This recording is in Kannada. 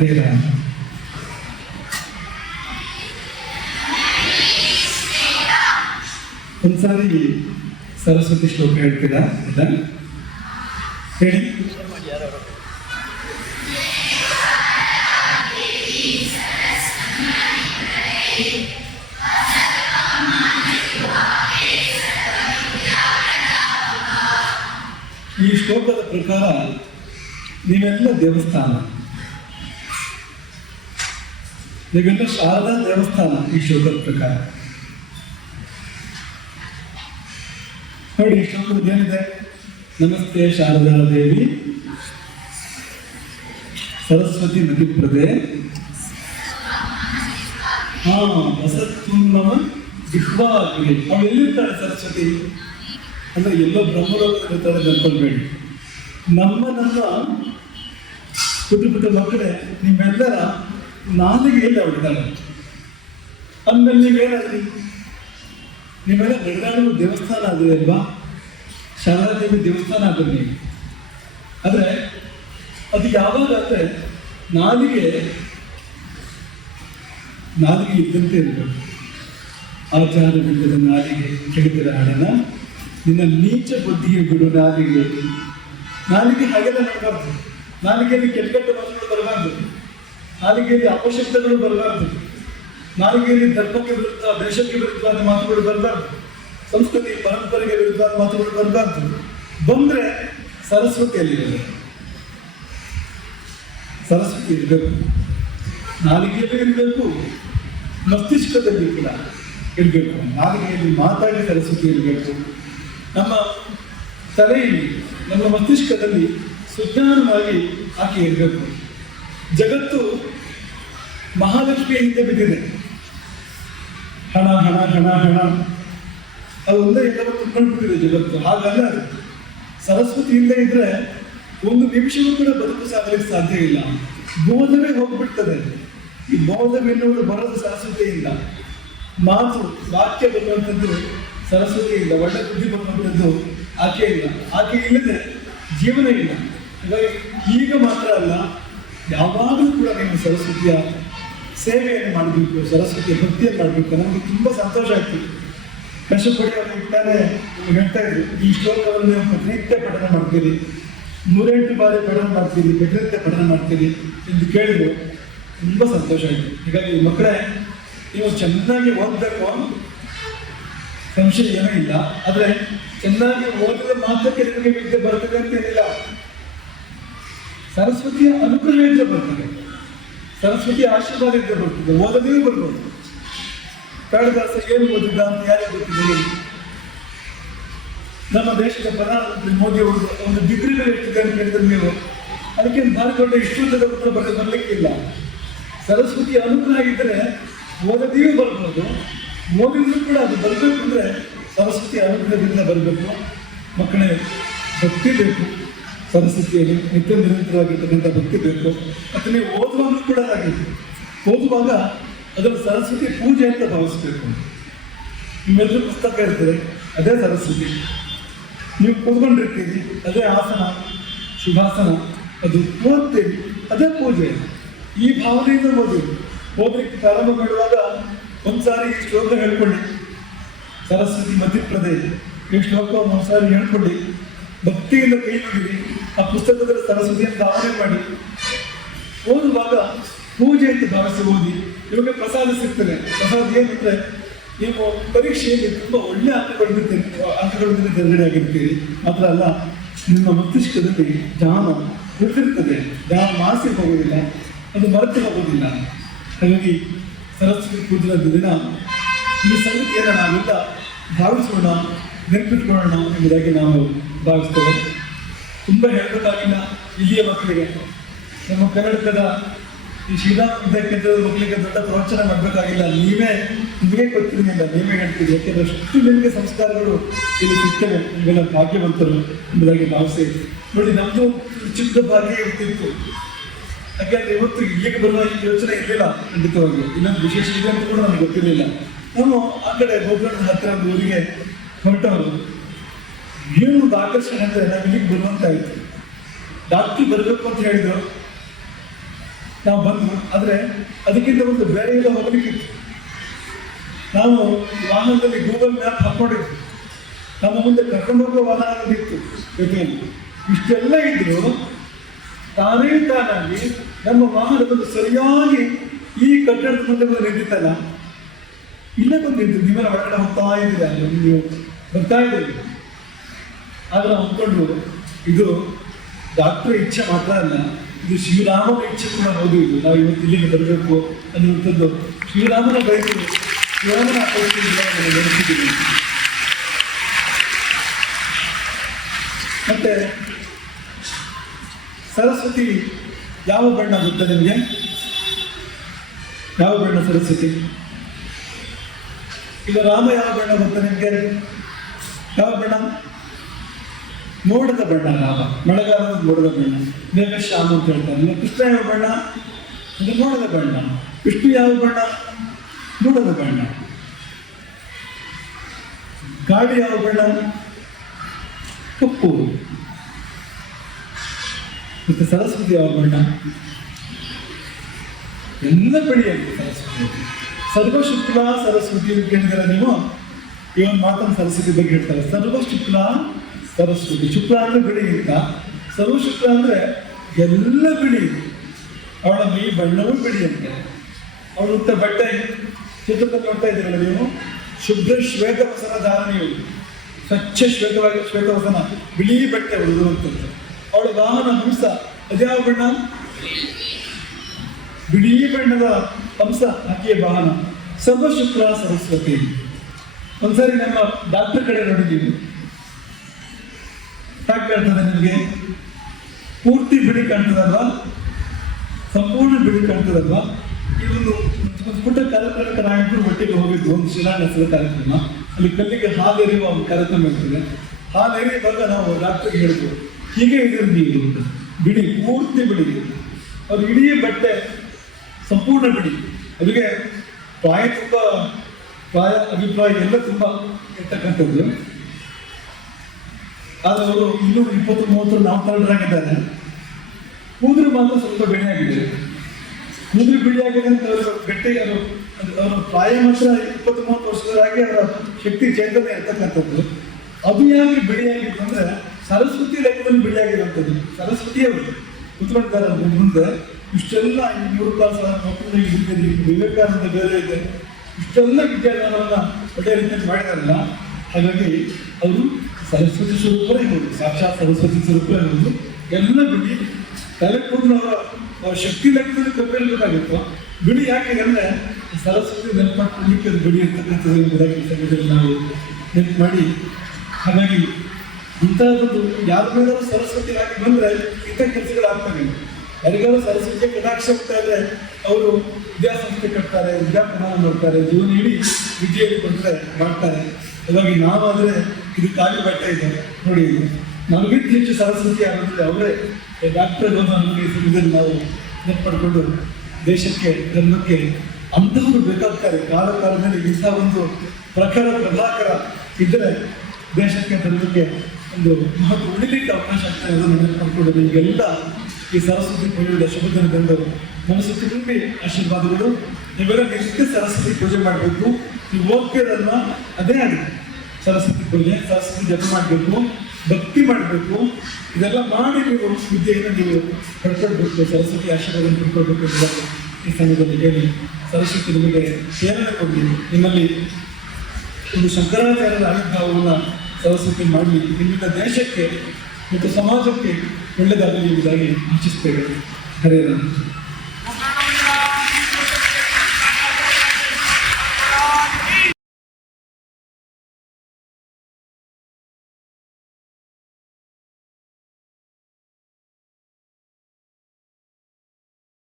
ರಾಮ ಒಂದ್ಸಾರಿ ಸರಸ್ವತಿ ಶ್ಲೋಕ ಹೇಳ್ತೀರಾ? ಆಯ್ತಾ ಹೇಳಿ. ಈ ಶ್ಲೋಕದ ಪ್ರಕಾರ ನೀವೆಲ್ಲ ದೇವಸ್ಥಾನ. ನೀವೆಲ್ಲ ಶಾರದಾ ದೇವಸ್ಥಾನ ಈ ಶ್ಲೋಕದ ಪ್ರಕಾರ. ನೋಡಿ, ಈ ಏನಿದೆ? ನಮಸ್ತೆ ಶಾರದಾ ದೇವಿ. ಸರಸ್ವತಿ ನದಿ ಪ್ರದೆ. ಹಾ ವಸತ್ತುನ್ನಮ ಜಿಹ್ವಾಗ್ರಿ ಅವಳು ಎಲ್ಲಿರ್ತಾಳೆ ಸರಸ್ವತಿ? ಅಂದ್ರೆ ಎಲ್ಲೋ ಅಂತ ಅನ್ಕೊಳ್ಬೇಡಿ ನಮ್ಮ ನಮ್ಮ ಪುಟ್ಟ ಪುಟ್ಟ ಮಕ್ಕಳೇ, ನಿಮ್ಮೆಲ್ಲರ ನಾಲಿಗೆಯಲ್ಲಿ ಅವಳಿದ್ದಾಳೆ ಅಂದಲ್ಲಿ ಬೇರೆ ನೀವೆಲ್ಲ ನಡೆದಾಡುವ ದೇವಸ್ಥಾನ ಆಗಿದೆ ಅಲ್ವಾ? ಶಾರದಾದೇವಿ ದೇವಸ್ಥಾನ ಆಗಿದೆ ನೀವು. ಆದರೆ ಅದು ಯಾವಾಗ ಅಂದರೆ ನಾಲಿಗೆ ನಾಲಿಗೆ ಇದ್ದಂತೆ ಇರಬೇಕು. ಆಚಾರವಿಲ್ಲದ ನಾಲಿಗೆ ಕೆಡಿದ ಹಣನ ನಿನ್ನ ನೀಚ ಬುದ್ಧಿಗೆ ಬಿಡು ನಾಲಿಗೆ. ನಾಲಿಗೆ ಹಾಗೆಲ್ಲ ಮಾಡಬಾರ್ದು. ನಾಲಿಗೆಯಲ್ಲಿ ಕೆಟ್ಟ ಕೆಟ್ಟ ಬರಬಾರ್ದು. ನಾಲಿಗೆಯಲ್ಲಿ ಅಪಶಬ್ದಗಳು ಬರಬಾರ್ದು ನಾಲಿಗೆಯಲ್ಲಿ ಧರ್ಮಕ್ಕೆ ವಿರುದ್ಧ, ದೇಶಕ್ಕೆ ವಿರುದ್ಧವಾದ ಮಾತುಗಳು ಬರಬಾರ್ದು ಸಂಸ್ಕೃತಿ, ಪರಂಪರೆಗೆ ವಿರುದ್ಧವಾದ ಮಾತುಗಳು ಬರಬಾರ್ದು ಬಂದರೆ ಸರಸ್ವತಿಯಲ್ಲಿ ಸರಸ್ವತಿ ಇರಬೇಕು. ನಾಲಿಗೆಯಲ್ಲಿ ಇರಬೇಕು. ಮಸ್ತಿಷ್ಕದಲ್ಲಿ ಕೂಡ ಇರಬೇಕು. ನಾಲಿಗೆಯಲ್ಲಿ ಮಾತಾಡಿ ಸರಸ್ವತಿ ಇರಬೇಕು. ನಮ್ಮ ತಲೆಯಲ್ಲಿ, ನಮ್ಮ ಮಸ್ತಿಷ್ಕದಲ್ಲಿ ಸುಜ್ಞಾನವಾಗಿ ಆಕೆ ಇರಬೇಕು. ಜಗತ್ತು ಮಹಾಲಕ್ಷ್ಮಿಯ ಹಿಂದೆ ಬಿದ್ದಿದೆ? ಹಣ ಹಣ ಹಣ ಹಣ. ಅದೊಂದೇ ಎಲ್ಲರೂ ತುಂಬಿಕೊಂಡಿದೆ ಜಗತ್ತು. ಹಾಗಲ್ಲ ಸರಸ್ವತಿ ಇಲ್ಲದೆ ಇದ್ರೆ ಒಂದು ನಿಮಿಷವೂ ಕೂಡ ಬದುಕು ಸಾಗಲಿಕ್ಕೆ ಸಾಧ್ಯ ಇಲ್ಲ. ಬೋಧವೇ ಹೋಗ್ಬಿಡ್ತದೆ. ಈ ಬೋಧವೆನ್ನುವುದು ಬರೋದು ಸರಸ್ವತಿಯಿಂದ. ಮಾತು, ವಾಕ್ಯ ಬರುವಂಥದ್ದು ಸರಸ್ವತಿಯಿಂದ. ಒಳ್ಳೆ ಬುದ್ಧಿ ಬರುವಂಥದ್ದು ಇಲ್ಲ. ಆಕೆ ಇಲ್ಲದೆ ಜೀವನ ಇಲ್ಲ. ಈಗ ಮಾತ್ರ ಅಲ್ಲ, ಯಾವಾಗಲೂ ಕೂಡ ನೀವು ಸರಸ್ವತಿಯ ಸೇವೆಯನ್ನು ಮಾಡಬೇಕು ಸರಸ್ವತಿಯ ಭಕ್ತಿಯನ್ನು ಮಾಡಬೇಕು, ನಮಗೆ ತುಂಬ ಸಂತೋಷ ಆಗ್ತದೆ ಕಷ್ಟಪಡಿ ಅವರು ಇಟ್ಟಾನೆ ನಿಮ್ಗೆ ಹೇಳ್ತಾ ಇದ್ರು. ಈ ಶ್ಲೋಕವನ್ನು ಪ್ರತಿನಿತ್ಯ ಪಠನ ಮಾಡ್ತೀರಿ. ನೂರೆಂಟು ಬಾರಿ ಪಠನ ಮಾಡ್ತೀರಿ ಪ್ರತಿನಿತ್ಯ ಪಠನ ಮಾಡ್ತೀರಿ ಎಂದು ಕೇಳಿದ್ರು. ತುಂಬ ಸಂತೋಷ ಆಯಿತು. ಹೀಗಾಗಿ ಮಕ್ಕಳೇ, ನೀವು ಚೆನ್ನಾಗಿ ಓದಬೇಕು ಸಂಶಯ ಏನೂ ಇಲ್ಲ. ಆದರೆ ಚೆನ್ನಾಗಿ ಓದಿದ ಮಾತ್ರಕ್ಕೆ ನಿಮಗೆ ವಿದ್ಯೆ ಬರ್ತದೆ ಅಂತ ಏನಿಲ್ಲ. ಸರಸ್ವತಿಯ ಇದ್ರೆ ಬರ್ತದೆ. ಸರಸ್ವತಿಯ ಆಶೀರ್ವಾದ ಇದ್ದರೆ ಬರ್ತಿದ್ದೆ ಓದದೇ ಬರ್ಬೋದು. ಕಾಳಿದಾಸ ಏನು ಓದಿದ್ದ ಅಂತ ಯಾರಿಗೆ ಗೊತ್ತಿದೆ ನಮ್ಮ ದೇಶದ ಪ್ರಧಾನಮಂತ್ರಿ ಮೋದಿ ಅವರು ಒಂದು ಡಿಗ್ರಿ ಎಷ್ಟಿದೆ ಅಂತ ಹೇಳಿದ್ರೆ ನೀವು? ಅದಕ್ಕೆ ಭಾರತ ದೊಡ್ಡ ಇಷ್ಟುದ್ದದ ಉತ್ತರ ಬರೆದು ಬರಲಿಕ್ಕಿಲ್ಲ. ಸರಸ್ವತಿ ಅನುಗ್ರಹ ಇದ್ದರೆ ಓದದೆಯೂ ಬರ್ಬೋದು. ಓದಿದ್ರು ಕೂಡ ಅದು ಬರಬೇಕು ಅಂದರೆ ಸರಸ್ವತಿ ಅನುಗ್ರಹದಿಂದ ಬರಬೇಕು. ಮಕ್ಕಳೇ, ಭಕ್ತಿ ಬೇಕು. ಸರಸ್ವತಿಯಲ್ಲಿ ನಿತ್ಯ ನಿರಂತರವಾಗಿರ್ತಕ್ಕಂಥ ಭಕ್ತಿ ಬೇಕು. ಮತ್ತು ನೀವು ಓದುವಾಗಲೂ ಕೂಡ ಹಾಗೆ. ಓದುವಾಗ ಅದರ ಸರಸ್ವತಿ ಪೂಜೆ ಅಂತ ಭಾವಿಸ್ಬೇಕು. ನಿಮ್ಮೆಲ್ಲರೂ ಪುಸ್ತಕ ಇರ್ತದೆ ಅದೇ ಸರಸ್ವತಿ. ನೀವು ಕೂತ್ಕೊಂಡಿರ್ತೀರಿ, ಅದೇ ಆಸನ, ಶುಭಾಸನ, ಅದು ಓದ್ತೀರಿ, ಅದೇ ಪೂಜೆ. ಈ ಭಾವನೆಯಿಂದ ಓದಿ ಓದಲಿಕ್ಕೆ ಪ್ರಾರಂಭ ಮಾಡುವಾಗ ಒಂದ್ಸಾರಿ ಈ ಶ್ಲೋಕ ಹೇಳ್ಕೊಳ್ಳಿ. ಸರಸ್ವತಿ ಮಧ್ಯಪ್ರದೇಶ. ಈ ಶ್ಲೋಕ ಒಂದ್ಸಾರಿ ಹೇಳ್ಕೊಳ್ಳಿ. ಭಕ್ತಿಯಿಂದ ಕೈ ಮುಗಿರಿ. ಆ ಪುಸ್ತಕದ ಸರಸ್ವತಿಯನ್ನು ಧಾರಣೆ ಮಾಡಿ. ಓದುವಾಗ ಪೂಜೆ ಅಂತ ಭಾವಿಸಿ ಓದಿ. ಇವಾಗ ಪ್ರಸಾದ ಸಿಗ್ತದೆ. ಪ್ರಸಾದ ಏನಂದ್ರೆ ನೀವು ಪರೀಕ್ಷೆಯಲ್ಲಿ ತುಂಬ ಒಳ್ಳೆ ಅಂಕಗಳಿರ್ತೀರಿ ಅಂಕಗಳಿಂದ ತೆರಗಡೆ ಆಗಿರ್ತೀರಿ. ಮಾತ್ರ ಅಲ್ಲ, ನಿಮ್ಮ ಮಸ್ತಿಷ್ಕದಲ್ಲಿ ಜ್ಞಾನ ಉಳಿದಿರ್ತದೆ. ಜ್ಞಾನ ಮಾಸಿ ಹೋಗೋದಿಲ್ಲ ಅದು ಮರೆತು ಹೋಗೋದಿಲ್ಲ ಹಾಗಾಗಿ ಸರಸ್ವತಿ ಪೂಜನ ದಿನ ಈ ಸಂಗತಿಯನ್ನು ನಾವೆಲ್ಲ ಭಾವಿಸೋಣ, ನೆನಪಿಟ್ಕೊಳ್ಳೋಣ ಎಂಬುದಾಗಿ ನಾವು ಭಾವಿಸ್ತೇವೆ. ತುಂಬ ಹೇಳಬೇಕಾಗಿಲ್ಲ ಇಲ್ಲಿಯ ಮಕ್ಕಳಿಗೆ. ನಮ್ಮ ಕರ್ನಾಟಕದ ಈ ಶ್ರೀರಾಮ ಮಕ್ಕಳಿಗೆ ದೊಡ್ಡ ಪ್ರವಚನ ಮಾಡಬೇಕಾಗಿಲ್ಲ. ನೀವೇ, ನಿಮಗೆ ಗೊತ್ತಿರಲಿಲ್ಲ ನೀವೇ ಹೇಳ್ತೀರಿ. ಯಾಕೆಂದ್ರೆ ಅಷ್ಟು ನಿಮಗೆ ಸಂಸ್ಕಾರಗಳು ಇಲ್ಲಿ ಸಿಗ್ತವೆ. ನೀವೆಲ್ಲ ಭಾಗ್ಯವಂತರು ಎಂಬುದಾಗಿ ಭಾವಿಸಿ ನೋಡಿ ನಮ್ಮದು ಚಿಕ್ಕ ಭಾಗ್ಯ ಇರ್ತಿತ್ತು. ಯಾಕೆಂದ್ರೆ ಇವತ್ತು ಇಲ್ಲಿಗೆ ಬರುವ ಈ ಯೋಚನೆ ಇರಲಿಲ್ಲ ಖಂಡಿತವಾಗಿ ಇನ್ನೊಂದು ವಿಶೇಷ ಇದೆ ಅಂತ ಕೂಡ ನಮ್ಗೆ ಗೊತ್ತಿರಲಿಲ್ಲ. ನಾನು ಆ ಕಡೆ ಗೋಕರ್ಣದ ಹತ್ತಿರ ಒಂದು ಊರಿಗೆ ಹೊರಟವರು. ಒಂದು ಆಕರ್ಷಣೆ ಅಂದರೆ ನಾವು ಇಲ್ಲಿಗೆ ಬರುವಂತಾಯಿತು ಡಾಕ್ಟ್ರಿ ಬರಬೇಕು ಅಂತ ಹೇಳಿದ್ರು. ನಾವು ಬಂದು ಆದರೆ ಅದಕ್ಕಿಂತ ಒಂದು ಬೇರೆ ಎಲ್ಲ ಹೋಗ್ಲಿಕ್ಕಿತ್ತು. ನಾವು ವಾಹನದಲ್ಲಿ ಗೂಗಲ್ ಮ್ಯಾಪ್ ಹಾಕೊಂಡಿದ್ವಿ. ನಮ್ಮ ಮುಂದೆ ಕರ್ಕೊಂಡು ಹೋಗುವ ವಾಹನ ಇತ್ತು ಜೊತೆಯಲ್ಲಿ ಇಷ್ಟೆಲ್ಲ ಇದ್ರು, ತಾನೇ ತಾನಾಗಿ ನಮ್ಮ ವಾಹನ ಸರಿಯಾಗಿ ಈ ಕಟ್ಟಡದ ಮುಂದೆ ಬಂದು ನಿಂತಿತ್ತಲ್ಲ, ಇಲ್ಲೇ ಬಂದು ನಿಂತು, ನೀವೆಲ್ಲ ಒಳಗಡೆ ಹೋಗ್ತಾ ಇದ್ದೀರಾ? ನೀವು ಬರ್ತಾ ಇದ್ದೀರಿ? ಆಗ ನಾವು ಅಂದ್ಕೊಂಡು ಇದು ಡಾಕ್ಟರ್ ಇಚ್ಛೆ ಮಾತ್ರ ಅಲ್ಲ, ಇದು ಶ್ರೀರಾಮನ ಇಚ್ಛೆ ಕೂಡ ಹೌದು ಇದು. ನಾವು ಇವತ್ತು ಇಲ್ಲಿಗೆ ಬರಬೇಕು ಅನ್ನುವಂಥದ್ದು ಶ್ರೀರಾಮನ ಬಯಕೆ. ಶ್ರೀರಾಮನ ನೆನೆಸಿದ್ದೀನಿ ಮತ್ತೆ, ಸರಸ್ವತಿ ಯಾವ ಬಣ್ಣ ಗೊತ್ತಾ ನಿಮಗೆ? ಯಾವ ಬಣ್ಣ ಸರಸ್ವತಿ? ಈಗ ರಾಮ ಯಾವ ಬಣ್ಣ ಗೊತ್ತಾ ನಿಮಗೆ? ಯಾವ ಬಣ್ಣ? ಮೋಡದ ಬಣ್ಣ ಲಾಭ ಮಳೆಗಾಲದ ಮೋಡದ ಬಣ್ಣ. ಮೇಘಶ್ಯಾಮ ಅಂತ ಹೇಳ್ತಾರೆ. ಕೃಷ್ಣ ಯಾವ ಬಣ್ಣ? ಅದು ಮೋಡದ ಬಣ್ಣ. ವಿಷ್ಣು ಯಾವ ಬಣ್ಣ? ಮೋಡದ ಬಣ್ಣ. ಗಾಡಿ ಯಾವ ಬಣ್ಣ? ಕಪ್ಪು. ಮತ್ತು ಸರಸ್ವತಿ ಯಾವ ಬಣ್ಣ? ಎಲ್ಲ ಬೆಳೆಯಲ್ಲಿ ಸರಸ್ವತಿ. ಸರ್ವಶುಕ್ಲ ಸರಸ್ವತಿ ಅಂತ ನೀವು. ಈ ಒಂದು ಮಾತನ್ನು ಸರಸ್ವತಿ ಬಗ್ಗೆ ಹೇಳ್ತಾರೆ. ಸರ್ವ ಶುಕ್ಲ ಸರಸ್ವತಿ ಶುಕ್ಲ ಅಂದರೆ ಬಿಳಿ ಅಂತ ಸರ್ವ ಶುಕ್ಲ ಅಂದ್ರೆ ಎಲ್ಲ ಬಿಳಿ. ಅವಳ ಮೈ ಬಣ್ಣವೂ ಬಿಳಿ ಅಂತ ಅವಳು ಉತ್ತ ಬಟ್ಟೆ ಚಿತ್ರದಲ್ಲಿ ನೋಡ್ತಾ ಇದ್ದೀರಲ್ಲ ನೀವು? ಶುಭ್ರ ಶ್ವೇತವಸನ ಧಾರಣೆಯು ಸ್ವಚ್ಛ ಶ್ವೇತವಾಗಿ ಶ್ವೇತವಸನ. ಬಿಳಿ ಬಟ್ಟೆ ಉಳಿದಿರುವಂಥದ್ದು ಅವಳ ವಾಹನ ಹಂಸ. ಅದ್ಯಾವ ಬಣ್ಣ? ಬಿಳಿ ಬಣ್ಣದ ಹಂಸ. ಆಕೆಯ ವಾಹನ ಸರ್ವಶುಕ್ಲ ಸರಸ್ವತಿ. ಒಂದ್ಸರಿ ನಮ್ಮ ಡಾಕ್ಟರ್ ಕಡೆ ನೋಡಿದ್ದೀವಿ ಯಾಕೆ ಕಾಣ್ತದೆ ನಿಮಗೆ. ಪೂರ್ತಿ ಬಿಳಿ ಕಾಣ್ತದಲ್ವಾ? ಸಂಪೂರ್ಣ ಬಿಳಿ ಕಾಣ್ತದಲ್ವಾ? ಇವನು ಪುಟ್ಟ ಕಾರ್ಯಕ್ರಮಕ್ಕೆ ನಾಯಕರು ಒಟ್ಟಿಗೆ ಹೋಗಿದ್ದು ಒಂದು ಶಿಲಾನ್ಯಾಸದ ಕಾರ್ಯಕ್ರಮ. ಅಲ್ಲಿ ಕಲ್ಲಿಗೆ ಹಾಲೆರಿಯುವ ಒಂದು ಕಾರ್ಯಕ್ರಮ ಇರ್ತದೆ. ಹಾಲೆರಿಯುವಾಗ ನಾವು ಡಾಕ್ಟರ್ಗೆ ಹೇಳ್ಬೋದು, ಹೀಗೆ ಇದ್ರೆ ನೀವು ಬಿಡಿ ಪೂರ್ತಿ ಬಿಡಿ ಅವ್ರು ಇಡೀ ಬಟ್ಟೆ ಸಂಪೂರ್ಣ ಬಿಡಿ ಅದಕ್ಕೆ ಪ್ರಾಯ ತುಂಬ, ಪ್ರಾಯ, ಅಭಿಪ್ರಾಯ ಎಲ್ಲ ತುಂಬ ಇರ್ತಕ್ಕಂಥದ್ದು. ಆದರೆ ಅವರು ಇನ್ನೂ ಇಪ್ಪತ್ತು ಮೂವತ್ತು ನಾವು ತರಡರಾಗಿದ್ದಾರೆ ಕೂದಲು ಮಾತ್ರ ಸ್ವಲ್ಪ ಬೆಳೆಯಾಗಿದೆ ಕೂದಲು ಆಗಿದೆ ಅಂತ ಅವರು ಗಟ್ಟಿ ಅವರು ಅವರ ಪ್ರಾಯ ಮಾತ್ರ ಇಪ್ಪತ್ತು ಮೂವತ್ತು ವರ್ಷದಾಗಿ ಅವರ ಶಕ್ತಿ ಚೈತನ್ಯ ಇರ್ತಕ್ಕಂಥದ್ದು. ಅದು ಯಾಕೆ ಬಿಳಿಯಾಗಿತ್ತು ಅಂದ್ರೆ ಸರಸ್ವತಿ ಲೆಕ್ಕದಲ್ಲಿ ಬಿಳಿಯಾಗಿರುವಂಥದ್ದು ಸರಸ್ವತಿಯವರು ಕುತ್ಕೊಂಡಿದ್ದಾರೆ ಮುಂದೆ. ಇಷ್ಟೆಲ್ಲ ಮೂರು ಕ್ಲಾಸ್ ಮಕ್ಕಳು ಇದ್ದೀರಿ ವಿವೇಕಾನಂದ ಬೇರೆ ಇದೆ. ಇಷ್ಟೆಲ್ಲ ವಿದ್ಯಾರ್ಥಿಗಳನ್ನ ಒಳ್ಳೆಯ ರೀತಿಯಲ್ಲಿ ಮಾಡಿದಾರಲ್ಲ. ಹಾಗಾಗಿ ಅವರು ಸರಸ್ವತಿ ಸ್ವರೂಪರೇ ಇರ್ಬೋದು ಸಾಕ್ಷಾತ್ ಸರಸ್ವತಿ ಸ್ವರೂಪ ಇರ್ಬೋದು ಎಲ್ಲ ಬಿಡಿ ತಲೆ ಕೂದಲು ಅವರ ಶಕ್ತಿ ಲೆಕ್ಕದಲ್ಲಿ ಕಪ್ಪಿರಬೇಕಾಗಿತ್ತು ಬಿಡಿ ಅಂದ್ರೆ ಸರಸ್ವತಿ ನೆನಪು ಮಾಡ್ಕೊಳ್ಳಿಕ್ಕೆ ಅದು ಬಿಡಿ ಈ ಸಮಯದಲ್ಲಿ ನಾವು ನೆನಪು ಮಾಡಿ. ಹಾಗಾಗಿ ಇಂಥದ್ದು ಯಾರ ಮೇಲಾದ್ರೂ ಸರಸ್ವತಿ ಆಗಿ ಬಂದ್ರೆ ಇಂಥ ಕೆಲಸಗಳಾಗ್ತವೆ ಯಾರಿಗಾದ್ರೂ ಸರಸ್ವತಿಯ ಕಟಾಕ್ಷ ಆಗ್ತಾ ಇದ್ರೆ ಅವರು ವಿದ್ಯಾಸಂಸ್ಥೆ ಕಟ್ತಾರೆ ವಿದ್ಯಾಪ್ರದಾನ ಮಾಡ್ತಾರೆ, ಜೀವನ ಇಡೀ ವಿದ್ಯೆಯಲ್ಲಿ ಬಂದರೆ ಮಾಡ್ತಾರೆ. ಹಾಗಾಗಿ ನಾವಾದರೆ ಇದು ಖಾಲಿ ಬೆಟ್ಟ ಇದೆ. ನೋಡಿ ನಮಗಿಂತ ಹೆಚ್ಚು ಸರಸ್ವತಿ ಆಗೋದ್ರೆ ಅವರೇ. ಡಾಕ್ಟರ್ ಸಮಯದಲ್ಲಿ ನಾವು ನೆನಪಡ್ಕೊಂಡು ದೇಶಕ್ಕೆ, ಧರ್ಮಕ್ಕೆ ಅಂತಹವರು ಬೇಕಾಗ್ತಾರೆ. ಕಾಲ ಕಾಲದಲ್ಲಿ ಇಂಥ ಒಂದು ಪ್ರಖರ ಪ್ರಭಾಕರ ಇದ್ದರೆ ದೇಶಕ್ಕೆ, ಧರ್ಮಕ್ಕೆ ಒಂದು ಮಹತ್ವ ಉಳಿಲಿಕ್ಕೆ ಅವಕಾಶ ಆಗ್ತಾ ಇದೆ ನೆನಪು ನಿಮಗೆಲ್ಲ ಈ ಸರಸ್ವತಿ ಪೂಜೆಯ ಶುಭ ದಿನದಂದು ಮನಸ್ಸು ತುಂಬಿ ಆಶೀರ್ವಾದಗಳು. ನೀವೆಲ್ಲ ನಿತ್ಯ ಸರಸ್ವತಿ ಪೂಜೆ ಮಾಡಬೇಕು. ನೀವು ಓದ್ತಿರೋದನ್ನ ಅದೇ ಆಗಿದೆ ಸರಸ್ವತಿ ಪೂಜೆ, ಸರಸ್ವತಿ ಜಪ ಮಾಡಬೇಕು, ಭಕ್ತಿ ಮಾಡಬೇಕು. ಇದೆಲ್ಲ ಮಾಡಿ ನೀವು ವಿದ್ಯೆಯನ್ನು ನೀವು ಪಡ್ಕೊಳ್ಬೇಕು. ಸರಸ್ವತಿ ಆಶೀರ್ವಾದ ಪಡ್ಕೊಳ್ಬೇಕು ಎಂಬುದಾಗಿ ಈ ಸಮಯದಲ್ಲಿ ಹೇಳಿ ಸರಸ್ವತಿ ನಿಮಗೆ ಪ್ರೇರಣೆ ಕೊಡ್ತೀನಿ. ನಿಮ್ಮಲ್ಲಿ ಒಂದು ಶಂಕರಾಚಾರ್ಯರ ಆವಿರ್ಭಾವವನ್ನು ಸರಸ್ವತಿ ಮಾಡಲಿ ನಿಮ್ಮಿಂದ ದೇಶಕ್ಕೆ ಮತ್ತು ಸಮಾಜಕ್ಕೆ ಒಳ್ಳೆಯದಾಗಲಿ ಎಂಬುದಾಗಿ ಇಚ್ಛಿಸ್ತೇವೆ ಹರೇ ರಾಮ.